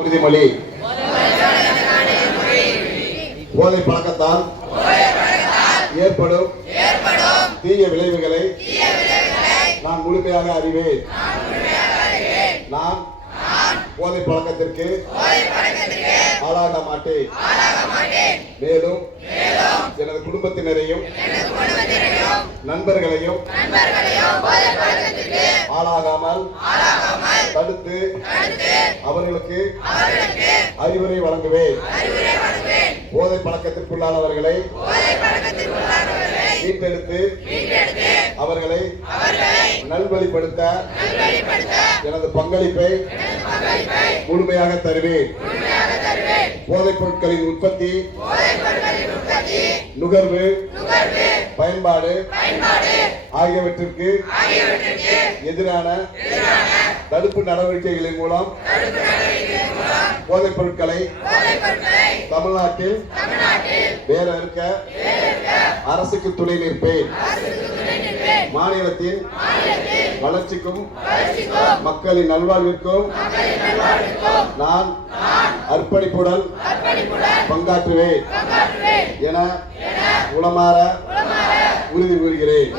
உறுதிமொழி. போதை பழக்கத்தால் ஏற்படும் தீய விளைவுகளை நான் முழுமையாக அறிவேன். நான் போதை பழக்கத்திற்கு ஆளாக மாட்டேன். மேலும் எனது குடும்பத்தினரையும் நண்பர்களையும் ஆளாகாமல் தடுத்து அவர்களுக்கு அறிவுரை வழங்குவேன். போதை பழக்கத்திற்குள்ளானவர்களை மீட்டெடுத்து அவர்களை நல்வழிப்படுத்த எனது பங்களிப்பை முழுமையாக தருவேன். போதைப் பொருட்களின் உற்பத்தி, நுகர்வு, பயன்பாடு ஆகியவற்றிற்கு எதிரான தடுப்பு நடவடிக்கைகளின் மூலம் போதைப் பொருட்களை தமிழ்நாட்டில் வேற இருக்க அரசுக்கு துணை நிற்பேன். மாநிலத்தின் வளர்ச்சிக்கும் மக்களின் நல்வாழ்விற்கும் நான் அர்ப்பணிப்புடன் பங்காற்றுவேன் என உளமாற உறுதி கூறுகிறேன்.